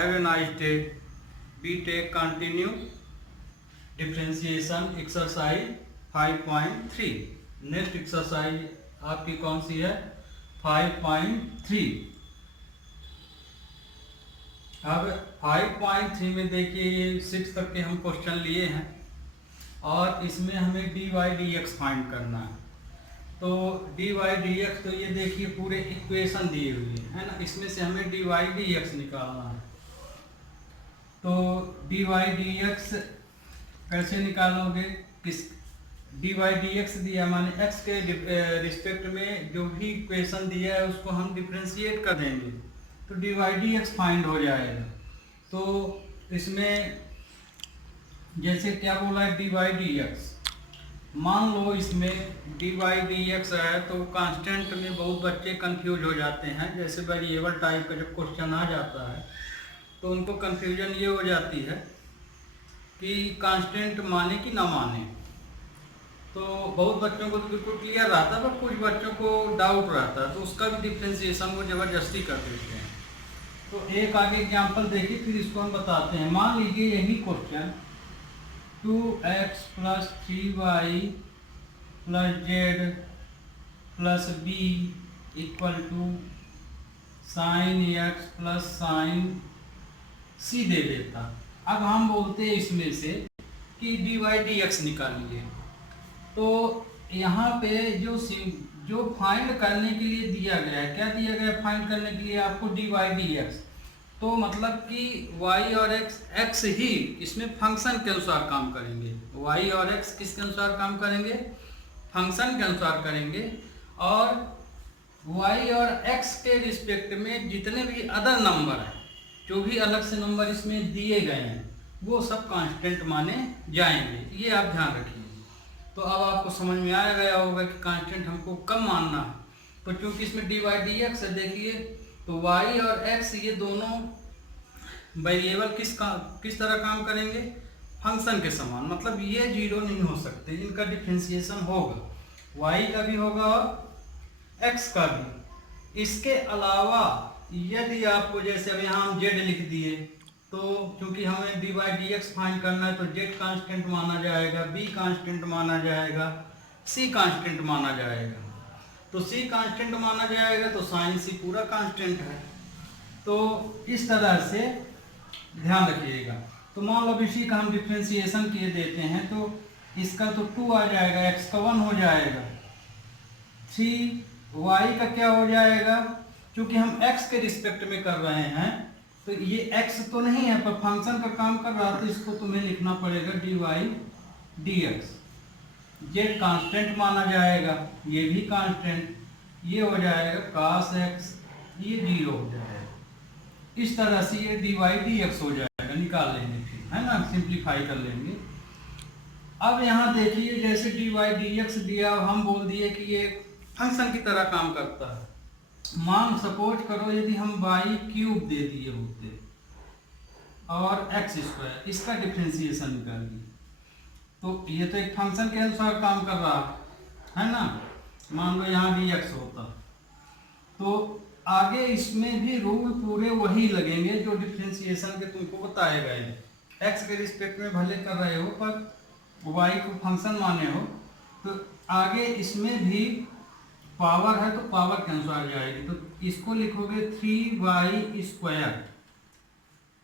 Have a nice day, be take continue differentiation exercise 5.3। Next exercise आपकी कौन सी है? 5.3। अब 5.3 में देखिए ये 6 तक के हम क्वेश्चन लिए हैं और इसमें हमें d Y D x find करना है। तो डी वाई डी एक्स, तो ये देखिए पूरे इक्वेशन दिए हुए है ना, इसमें से हमें डी वाई डी एक्स निकालना है। तो डी वाई डी एक्स कैसे निकालोगे? किस डी वाई डी एक्स दिया माने एक्स के रिस्पेक्ट में जो भी इक्वेशन दिया है उसको हम डिफ्रेंशिएट कर देंगे तो D Y D x find हो जाएगा। तो इसमें जैसे क्या बोला है, डी वाई डी एक्स, मान लो इसमें डी वाई डी एक्स है तो कांस्टेंट में बहुत बच्चे कंफ्यूज हो जाते हैं। जैसे वेरिएबल टाइप का जब क्वेश्चन आ जाता है तो उनको कंफ्यूजन ये हो जाती है कि कांस्टेंट माने कि ना माने। तो बहुत बच्चों को तो बिल्कुल क्लियर रहता है, पर कुछ बच्चों को डाउट रहता है, तो उसका भी डिफ्रेंशिएशन वो ज़बरदस्ती कर देते हैं। तो एक आगे एग्जाम्पल देखिए, फिर इसको हम बताते हैं। मान लीजिए यही question 2x + 3y + z + b = sin x + sin c दे देता। अब हम बोलते हैं इसमें से कि डी वाई डी एक्स निकालिए। तो यहाँ पे जो फाइंड करने के लिए दिया गया है, क्या दिया गया है फाइंड करने के लिए आपको? D Y D x. तो मतलब कि y और x ही इसमें फंक्शन के अनुसार काम करेंगे। y और x किसके अनुसार काम करेंगे? फंक्शन के अनुसार करेंगे। और y और x के रिस्पेक्ट में जितने भी अदर नंबर हैं, जो भी अलग से नंबर इसमें दिए गए हैं, वो सब कांस्टेंट माने जाएंगे। ये आप ध्यान रखिए। तो अब आपको समझ में आ गया होगा कि कांस्टेंट हमको कब मानना है। तो क्योंकि इसमें डी वाई डी एक्स है, देखिए तो y और x ये दोनों वेरिएबल किस तरह काम करेंगे? फंक्शन के समान। मतलब ये जीरो नहीं हो सकते, इनका डिफरेंशिएशन होगा, y का भी होगा और x का भी। इसके अलावा यदि आपको, जैसे अब यहाँ हम z लिख दिए, तो क्योंकि हमें d Y D x find करना है तो z कांस्टेंट माना जाएगा, b कांस्टेंट माना जाएगा, c कांस्टेंट माना जाएगा। तो c कांस्टेंट माना जाएगा तो साइन c पूरा कांस्टेंट है। तो इस तरह से ध्यान रखिएगा। तो मान लो इसी का हम डिफ्रेंशिएशन किए देते हैं तो इसका तो 2 आ जाएगा, x का 1 हो जाएगा, 3y का क्या हो जाएगा? क्योंकि हम x के रिस्पेक्ट में कर रहे हैं तो ये x तो नहीं है पर फंक्शन का काम कर रहा है, तो इसको तुम्हें लिखना पड़ेगा d Y D x. z constant माना जाएगा, ये भी कांस्टेंट, ये हो जाएगा cos x, ये 0 हो जाएगा। इस तरह से ये डी वाई डी एक्स हो जाएगा, निकाल लेंगे फिर, है ना, सिंप्लीफाई कर लेंगे। अब यहाँ देखिए जैसे डी वाई डी एक्स दिया, हम बोल दिए कि ये फंक्शन की तरह काम करता है। मान सपोज करो यदि हम y³ दे दिए होते और x², इसका डिफ्रेंशिएशन निकालिए। तो ये तो एक फंक्शन के अनुसार काम कर रहा है ना। मान लो यहाँ dx होता तो आगे इसमें भी रूल पूरे वही लगेंगे जो डिफ्रेंशिएशन के तुमको बताए गए हैं। x के रिस्पेक्ट में भले कर रहे हो पर y को फंक्शन माने हो, तो आगे इसमें भी पावर है तो पावर के अनुसार जाएगी। तो इसको लिखोगे 3y²,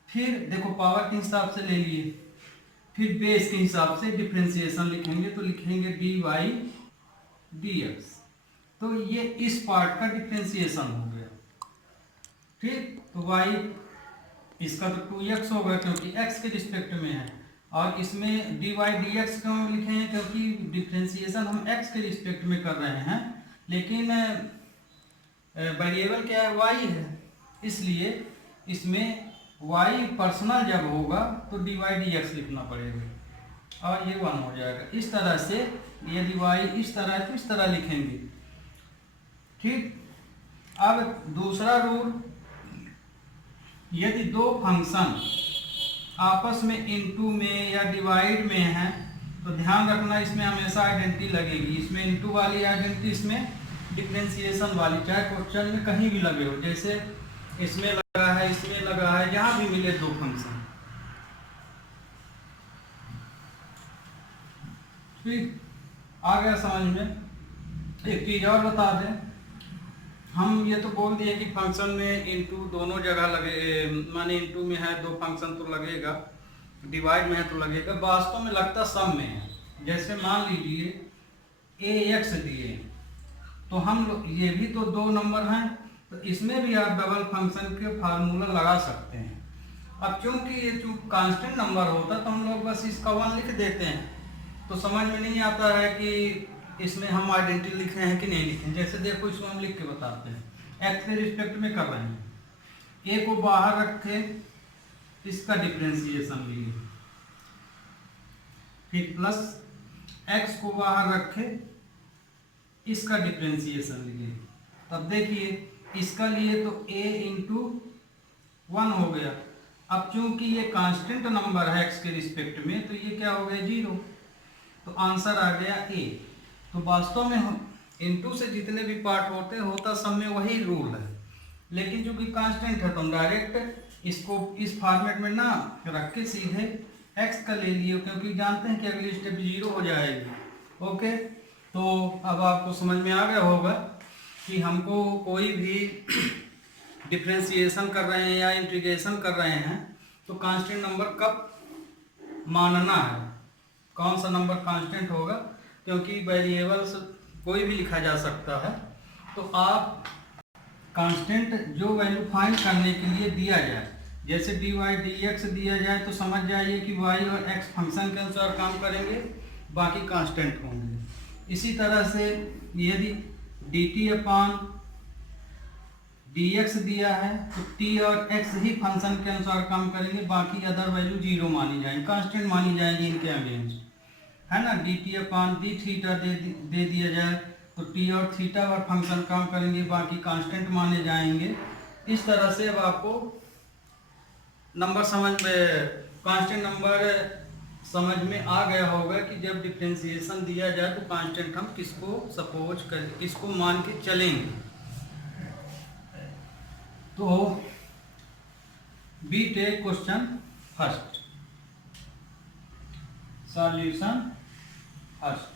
फिर देखो पावर के हिसाब से ले लिए, फिर बेस के हिसाब से डिफ्रेंशिएशन लिखेंगे तो लिखेंगे डी वाई डी एक्स। तो ये इस पार्ट का डिफ्रेंशिएशन हो गया। ठीक, तो y इसका तो 2x होगा क्योंकि x के रिस्पेक्ट में है, और इसमें डी वाई डी एक्स क्यों लिखे हैं? क्योंकि डिफ्रेंशिएशन हम x के रिस्पेक्ट में कर रहे हैं, लेकिन वेरिएबल क्या है? y है, इसलिए इसमें y पर्सनल जब होगा तो डी वाई डी एक्स लिखना पड़ेगा और ये 1 हो जाएगा। इस तरह से यदि y इस तरह है तो इस तरह लिखेंगे। ठीक, अब दूसरा रूल, यदि दो फंक्शन आपस में इनटू में या डिवाइड में है तो ध्यान रखना इसमें हमेशा आइडेंटिटी लगेगी। इसमें इनटू वाली आइडेंटिटी, इसमें डिफरेंशिएशन वाली, चाहे क्वेश्चन में कहीं भी लगे हो। जैसे इसमें लगा है, इसमें लगा है, जहां भी मिले दो फंक्शन। ठीक, आ गया समझ में। एक चीज और बता दें, हम ये तो बोल दिए कि फंक्शन में इनटू दोनों जगह लगे, माने इनटू में है दो फंक्शन तो लगेगा, डिवाइड में है तो लगेगा, वास्तव में लगता सम में है। जैसे मान लीजिए ए एक्स दिए, तो हम लोग ये भी तो दो नंबर हैं, तो इसमें भी आप डबल फंक्शन के फार्मूला लगा सकते हैं। अब चूंकि ये कांस्टेंट नंबर होता तो हम लोग बस इसका 1 लिख देते हैं, तो समझ में नहीं आता है कि इसमें हम आइडेंटिटी लिखे हैं कि नहीं लिखे। जैसे देखो इसको हम लिख के बताते हैं, एक्स के रिस्पेक्ट में कर रहे हैं, ए को बाहर रखे, इसका डिफरेंशिएशन लिए, फिर प्लस एक्स को बाहर रखे, इसका डिफरेंशिएशन लिए। तब देखिए इसका लिए तो a इंटू 1 हो गया। अब चूंकि ये कांस्टेंट नंबर है x के रिस्पेक्ट में, तो ये क्या हो गया 0, तो आंसर आ गया a। तो वास्तव में इनटू से जितने भी पार्ट होते हैं होता सब में वही रूल है, लेकिन चूंकि कांस्टेंट है तो हम डायरेक्ट इसको इस फॉर्मेट में ना रख के सीधे x का ले लिए, क्योंकि जानते हैं कि अगली स्टेप 0 हो जाएगी। ओके, तो अब आपको समझ में आ गया होगा कि हमको कोई भी डिफरेंशिएशन कर रहे हैं या इंटीग्रेशन कर रहे हैं तो कांस्टेंट नंबर कब मानना है, कौन सा नंबर कांस्टेंट होगा, क्योंकि वेरिएबल्स कोई भी लिखा जा सकता है। तो आप कांस्टेंट जो वैल्यू फाइंड करने के लिए दिया जाए, जैसे dy dx दिया जाए तो समझ जाइए कि y और x फंक्शन के अनुसार काम करेंगे, बाकी कांस्टेंट होंगे। इसी तरह से यदि dt अपान dx दिया है तो t और x ही फंक्शन के अनुसार काम करेंगे, बाकी अदर वैल्यू 0 मानी जाएंगी, कांस्टेंट मानी जाएंगी इनके अगेंस्ट, है ना। dt अपान d थीटा दे दिया जाए तो t और थीटा पर फंक्शन काम करेंगे, बाकी कांस्टेंट माने जाएंगे। इस तरह से अब आपको नंबर समझ में, कांस्टेंट नंबर समझ में आ गया होगा कि जब डिफरेंशिएशन दिया जाए तो कांस्टेंट हम किसको सपोज कर, किसको मान के चलेंगे। तो B take question first, solution first.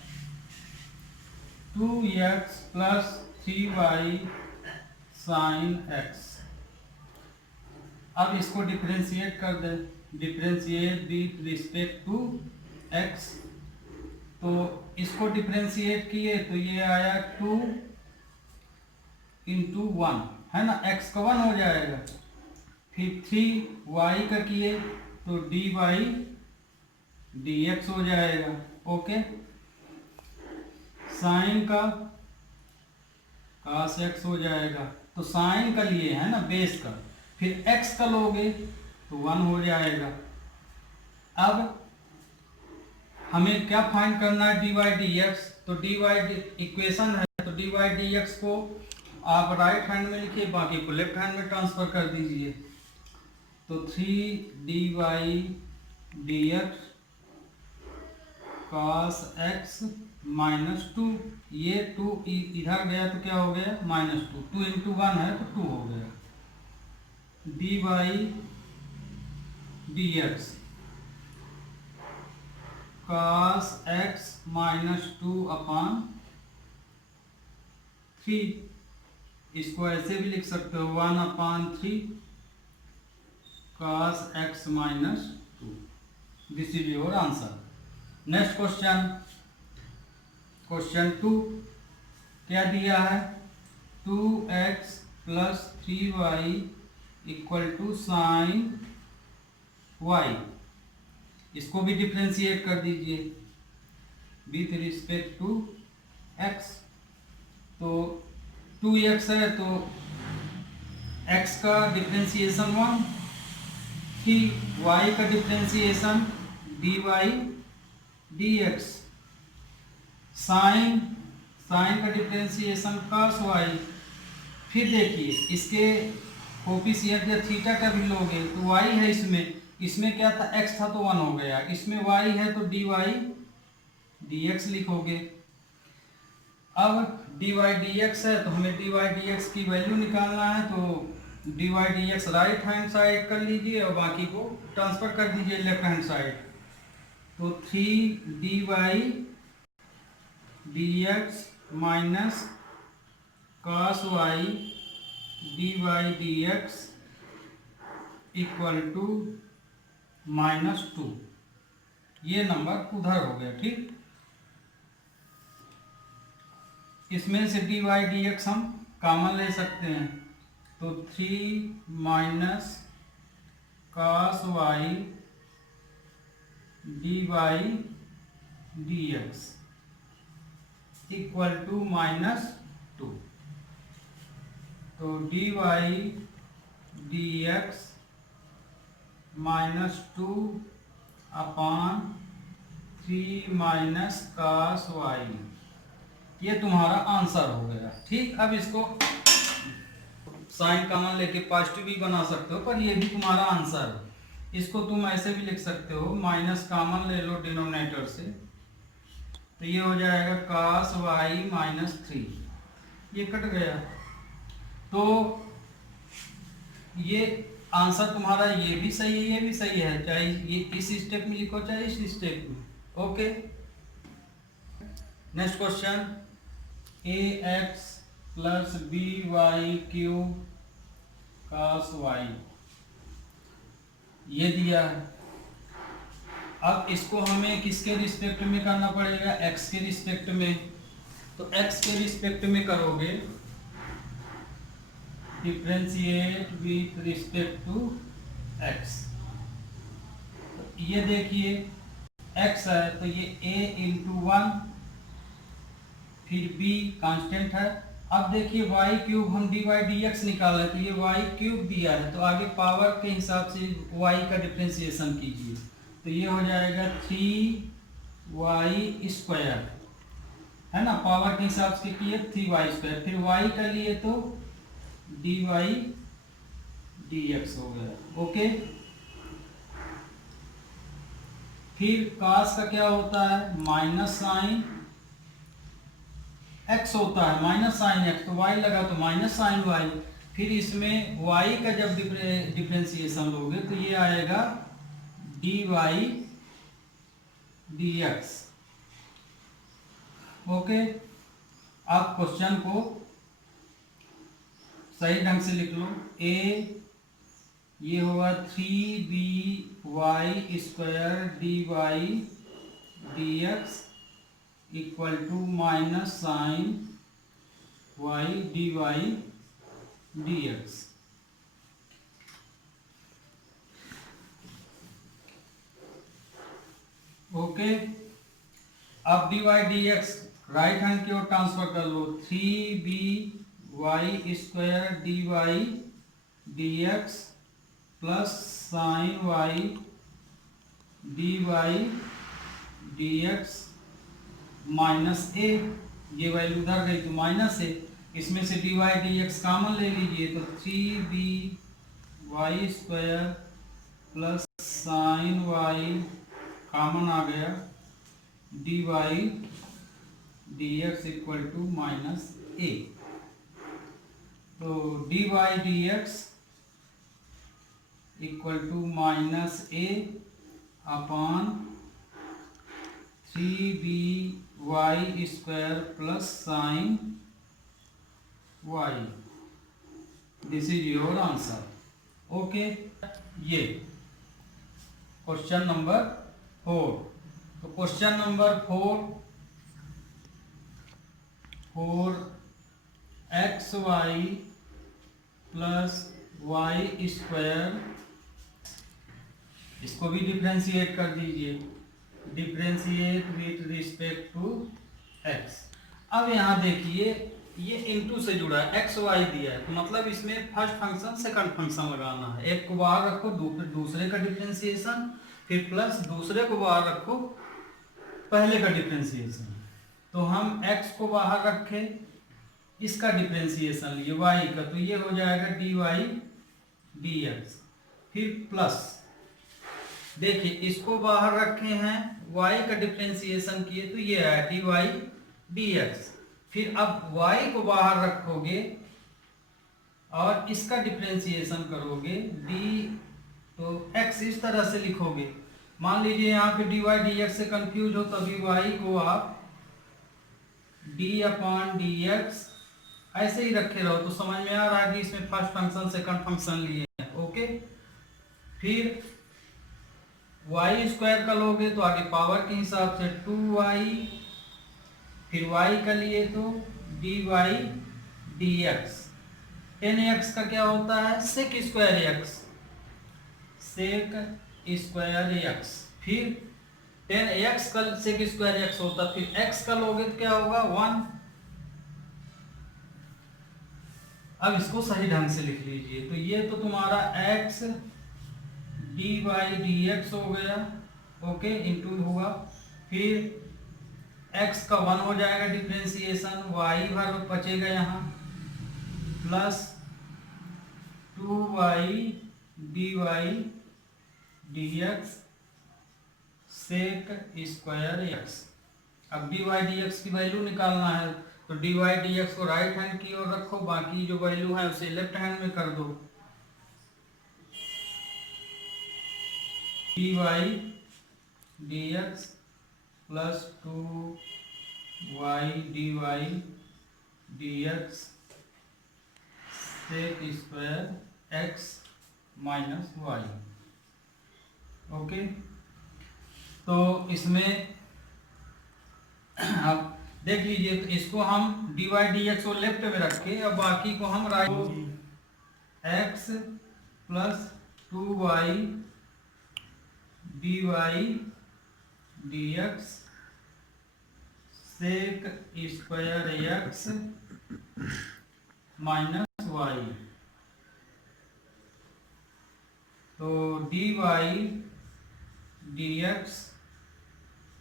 2x plus 3y sine x। अब इसको डिफरेंशिएट कर दे, differentiate with respect to x। तो इसको डिफरेंशिएट किए तो ये आया 2 इंटू 1, है ना, x का 1 हो जाएगा। फिर 3y का किए तो dy dx हो जाएगा। ओके, साइन का cos x हो जाएगा। तो साइन का लिए है ना बेस का, फिर x का लोगे तो 1 हो जाएगा। अब हमें क्या फाइंड करना है, dy dx। तो dy इक्वेशन है तो dy dx को आप राइट हैंड में लिखिए, बाकी को लेफ्ट हैंड में ट्रांसफर कर दीजिए। तो 3 dy dx cos x minus 2, ये 2 इधर गया तो क्या हो गया -2, 2 इंटू 1 है तो 2 हो गया। dy dx cos x minus 2 upon 3, इसको ऐसे भी लिख सकते हो 1 upon 3 cos x minus 2। This is your answer. Next question, question 2 क्या दिया है, 2x plus 3y equal to sine y। इसको भी डिफरेंशिएट कर दीजिए विथ रिस्पेक्ट टू x। तो 2x है तो x का डिफरेंशिएशन 1, फिर y का डिफरेंशिएशन dy dx, साइन का डिफरेंशिएशन cos y। फिर देखिए इसके कोफिशिएंट या थीटा का भी लोगे तो y है, इसमें क्या था x था तो 1 हो गया, इसमें y है तो dy dx लिखोगे। अब dy dx है तो हमें dy dx की वैल्यू निकालना है, तो D Y D x right hand side कर लीजिए और बाकी को ट्रांसफर कर दीजिए लेफ्ट हैंड साइड। तो 3 d Y D x minus cos y dy dx equal to -2। ये नंबर उधर हो गया, ठीक। इसमें से dy dx हम कॉमन ले सकते हैं, तो 3 minus cos y dy dx equal to -2। तो dy dx -2 upon 3 minus cos y, ये तुम्हारा आंसर हो गया, ठीक। अब इसको साइन कॉमन लेके पॉजिटिव भी बना सकते हो, पर ये भी तुम्हारा आंसर है। इसको तुम ऐसे भी लिख सकते हो, माइनस कॉमन ले लो डिनोमिनेटर से, तो ये हो जाएगा cos y -3, ये कट गया। तो ये आंसर तुम्हारा ये भी सही है, ये भी सही है, चाहे ये इस स्टेप में लिखो चाहे इस स्टेप में। Okay, next question, ax plus b y cube cos y ये दिया है। अब इसको हमें किसके रिस्पेक्ट में करना पड़ेगा, x के रिस्पेक्ट में। तो x के रिस्पेक्ट में करोगे differentiate with respect to x। तो ये देखिए x है तो ये a इंटू 1, फिर b कांस्टेंट है। अब देखिए y क्यूब हम dy dx निकाल रहे हैं, तो ये y क्यूब दिया है, तो आगे पावर के हिसाब से y का डिफरेंशिएशन कीजिए। तो ये हो जाएगा 3y स्क्वायर, है ना, पावर के हिसाब से किए 3y स्क्वायर, फिर y का लिए तो dy dx हो गया। ओके, फिर cos का क्या होता है, माइनस साइन x होता है, माइनस साइन x, तो y लगा तो माइनस साइन y। फिर इसमें y का जब डिफरेंशिएशन लोगे तो ये आएगा dy dx। ओके, आप क्वेश्चन को सही ढंग से लिख लो। a ये होगा 3by square dy dx equal to minus sine y dy dx। Okay, अब dy dx राइट हैंड की ओर ट्रांसफर कर लो, 3by square dy dx plus sine y dy dx minus a, ये वैल्यू उधर गई तो माइनस a, इसमें से dy dx कॉमन ले लीजिए, तो 3by square plus sine y common आ गया, dy dx equal to minus a। तो dy dx equal to minus a upon 3by square plus sine y। This is your answer. Okay, ये question number 4। तो question number 4 xy plus y square, इसको भी differentiate कर दीजिए, differentiate with respect to x। अब यहाँ देखिए ये इनटू से जुड़ा है, एक्स वाई दिया है, तो मतलब इसमें फर्स्ट फंक्शन सेकंड फंक्शन लगाना है। एक को बाहर रखो, दूसरे का डिफरेंशिएशन, फिर प्लस दूसरे को बाहर रखो, पहले का डिफरेंशिएशन। तो हम x को बाहर रखे, इसका डिफरेंशिएशन लिए y का, तो ये हो जाएगा dy dx, फिर प्लस देखिए इसको बाहर रखे हैं, y का डिफरेंशिएशन किए तो ये है dy dx। फिर अब y को बाहर रखोगे और इसका डिफ्रेंसिएशन करोगे डी, तो x इस तरह से लिखोगे। मान लीजिए यहाँ पे dy dx से कंफ्यूज हो, तभी y को आप d/dx ऐसे ही रखे रहो, तो समझ में आ रहा है कि इसमें फर्स्ट फंक्शन सेकंड फंक्शन लिए हैं। ओके, फिर y स्क्वायर का लोगे तो आगे पावर के हिसाब से 2y, फिर y का लिए तो dy dx। 10x का क्या होता है, sec square x, sec square x। फिर 10x का सेक स्क्वायर x होता है, फिर x का लोगे तो क्या होगा 1। अब इसको सही ढंग से लिख लीजिए, तो ये तो तुम्हारा x dy dx हो गया, ओके, इंटू होगा, फिर x का 1 हो जाएगा डिफरेंशिएशन, y भर बचेगा यहाँ, plus 2y dy dx sec square x। अब dy dx की वैल्यू निकालना है, तो dy dx को राइट हैंड की ओर रखो, बाकी जो वैल्यू है उसे लेफ्ट हैंड में कर दो। dy dx plus 2y dy dx sec square x minus y। Okay, तो इसमें अब देख लीजिए, तो इसको हम dy dx को लेफ्ट में रखे, अब बाकी को हम right, x plus 2y dy dx sec square x minus y। तो dy dx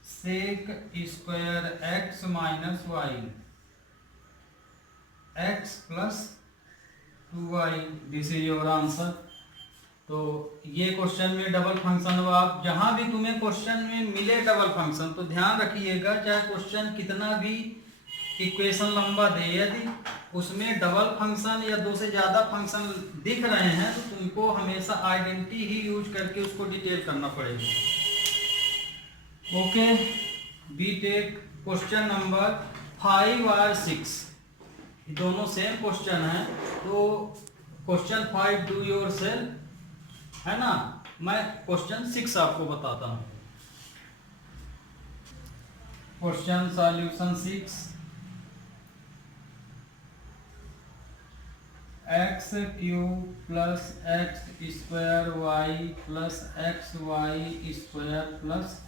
sec square x minus y, x plus 2y, this is your answer. तो ये क्वेश्चन में डबल फंक्शन, अब आप जहां भी तुम्हें क्वेश्चन में मिले डबल फंक्शन, तो ध्यान रखिएगा, चाहे क्वेश्चन कितना भी इक्वेशन लंबा दे, यदि उसमें डबल फंक्शन या दो से ज्यादा फंक्शन दिख रहे हैं, तो तुमको हमेशा आइडेंटिटी ही यूज करके उसको डिटेल करना पड़ेगा। Okay, be take question number 5 और 6 दोनों सेम क्वेश्चन है, तो क्वेश्चन 5 डू योर सेल्फ है ना, मैं क्वेश्चन 6 आपको बताता हूं। Question solution 6, x cube plus x square y plus x y square plus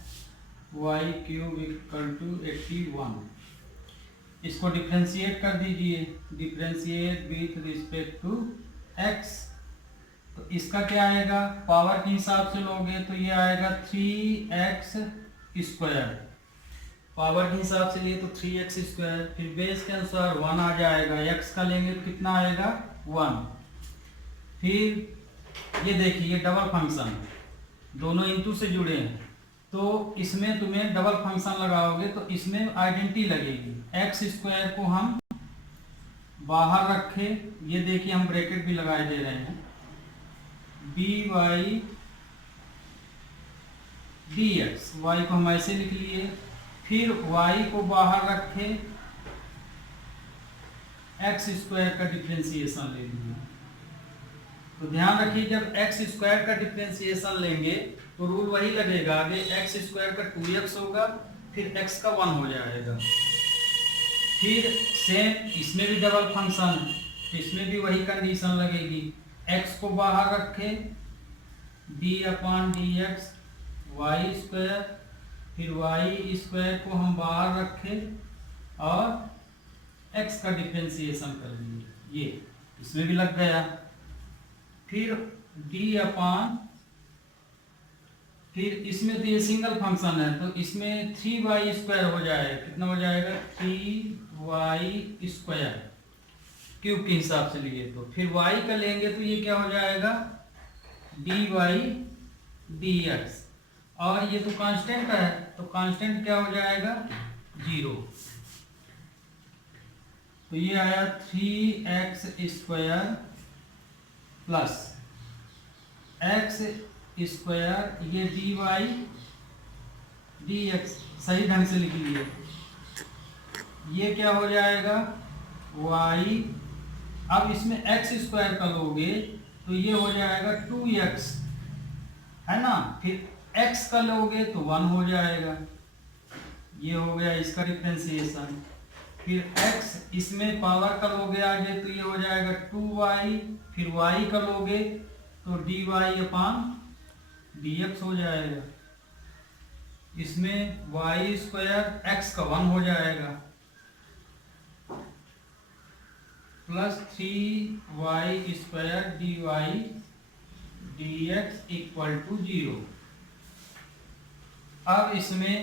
y cube equal to 81। इसको डिफ्रेंशिएट कर दीजिए, differentiate with respect to x. तो इसका क्या आएगा, पावर के हिसाब से लोगे तो ये आएगा 3x स्क्वायर, पावर के हिसाब से लिए तो 3x स्क्वायर, फिर बेस के अनुसार 1 आ जाएगा, x का लेंगे तो कितना आएगा 1। फिर ये देखिए डबल फंक्शन, दोनों इनटू से जुड़े हैं, तो इसमें तुम्हें डबल फंक्शन लगाओगे तो इसमें आइडेंटिटी लगेगी। x स्क्वायर को हम बाहर रखे, ये देखिए हम ब्रैकेट भी लगाए दे रहे हैं, dy dx, y को हम ऐसे लिख लिए, फिर y को बाहर रखे, x स्क्वायर का डिफरेंशिएशन ले लिए। तो ध्यान रखिए, जब x स्क्वायर का डिफरेंशिएशन लेंगे तो रूल वही लगेगा, आगे x स्क्वायर का 2x होगा, फिर x का 1 हो जाएगा। फिर सेम इसमें भी डबल फंक्शन है, इसमें भी वही कंडीशन लगेगी, x को बाहर रखे, d/dx वाई स्क्वायर, फिर वाई स्क्वायर को हम बाहर रखे और x का डिफरेंशिएशन कर दिए, ये इसमें भी लग गया। फिर फिर इसमें तो ये सिंगल फंक्शन है, तो इसमें 3y स्क्वायर हो जाएगा, कितना हो जाएगा 3y स्क्वायर क्यूब के हिसाब से लिए, तो फिर y का लेंगे तो ये क्या हो जाएगा dy dx, और ये तो कांस्टेंट है, तो कांस्टेंट क्या हो जाएगा 0। तो ये आया 3x square plus x square, ये डी वाई डी एक्स, सही ढंग से लिख लीजिए, ये क्या हो जाएगा वाई, अब इसमें एक्स स्क्वायर का लोगे तो ये हो जाएगा 2x, है ना, फिर x का लोगे तो 1 हो जाएगा, ये हो गया इसका डिफरेंशिएशन। फिर x इसमें पावर का लोगे आगे तो ये हो जाएगा 2y, फिर y का लोगे तो dy अपान dx हो जाएगा, इसमें y स्क्वायर x का 1 हो जाएगा, plus 3y square dy dx equal to 0। अब इसमें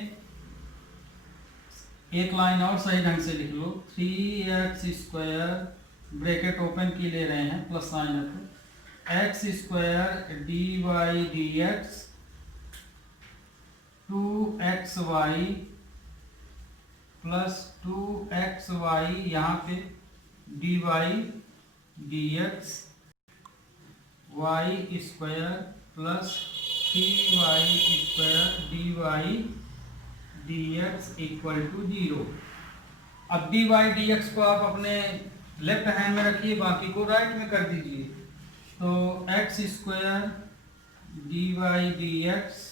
एक लाइन और सही ढंग से लिख लो, 3x स्क्वायर ब्रैकेट ओपन की ले रहे हैं प्लस साइन है, x square d Y D x 2xy plus 2xy, यहाँ पे d Y D x y square plus 3y square d Y D x equal to 0। अब डी वाई डी एक्स को आप अपने लेफ्ट हैंड में रखिए, बाकी को राइट में कर दीजिए, तो x square d Y D x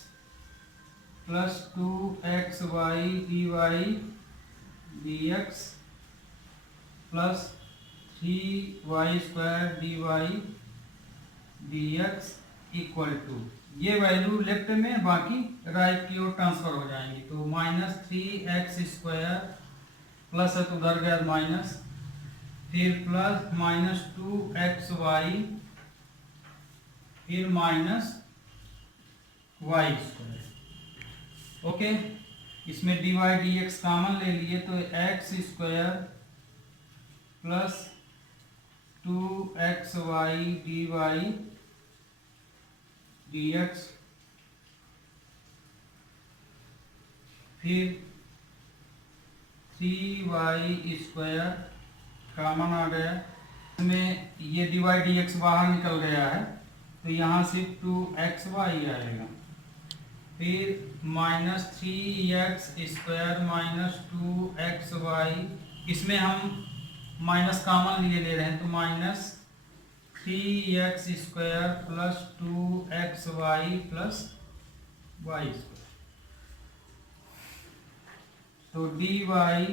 plus 2xy d Y D x plus 3y square d Y D x equal to, ये वैल्यू लेफ्ट में बाकी राइट की ओर ट्रांसफर हो जाएंगी, तो माइनस 3x स्क्वायर प्लस है तो उधर गया माइनस, फिर प्लस माइनस 2xy, फिर माइनस y स्क्वायर। ओके, इसमें d Y D x common ले लिए तो x square plus 2xy d Y D x, फिर 3y स्क्वायर कॉमन आ गया, इसमें ये डी वाई डी एक्स बाहर निकल गया है तो यहाँ सिर्फ 2xy आएगा, फिर minus 3x square minus 2xy, इसमें हम माइनस कॉमन लिए ले रहे हैं तो minus 3x square plus 2xy plus y square, तो D Y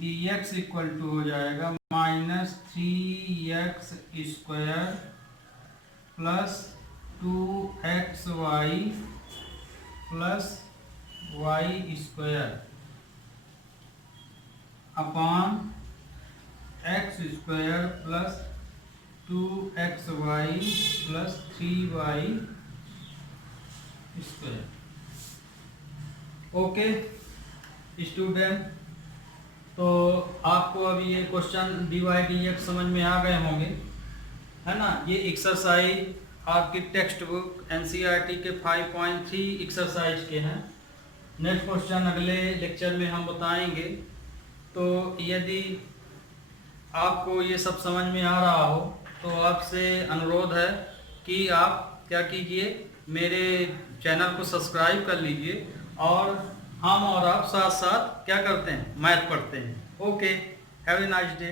D x equal to हो जाएगा minus 3x square plus 2xy plus y square upon x square plus 2xy plus 3y square. Okay student, तो आपको अभी ये question D Y D X समझ में आ गए होंगे, है ना। ये एक्सरसाइज आपकी टेक्स्ट बुक एनसीईआरटी के 5.3 एक्सरसाइज के हैं। नेक्स्ट क्वेश्चन अगले लेक्चर में हम बताएंगे। तो यदि आपको ये सब समझ में आ रहा हो तो आपसे अनुरोध है कि आप क्या कीजिए, मेरे चैनल को सब्सक्राइब कर लीजिए और हम और आप साथ साथ क्या करते हैं, मैथ पढ़ते हैं। Okay, have a nice day.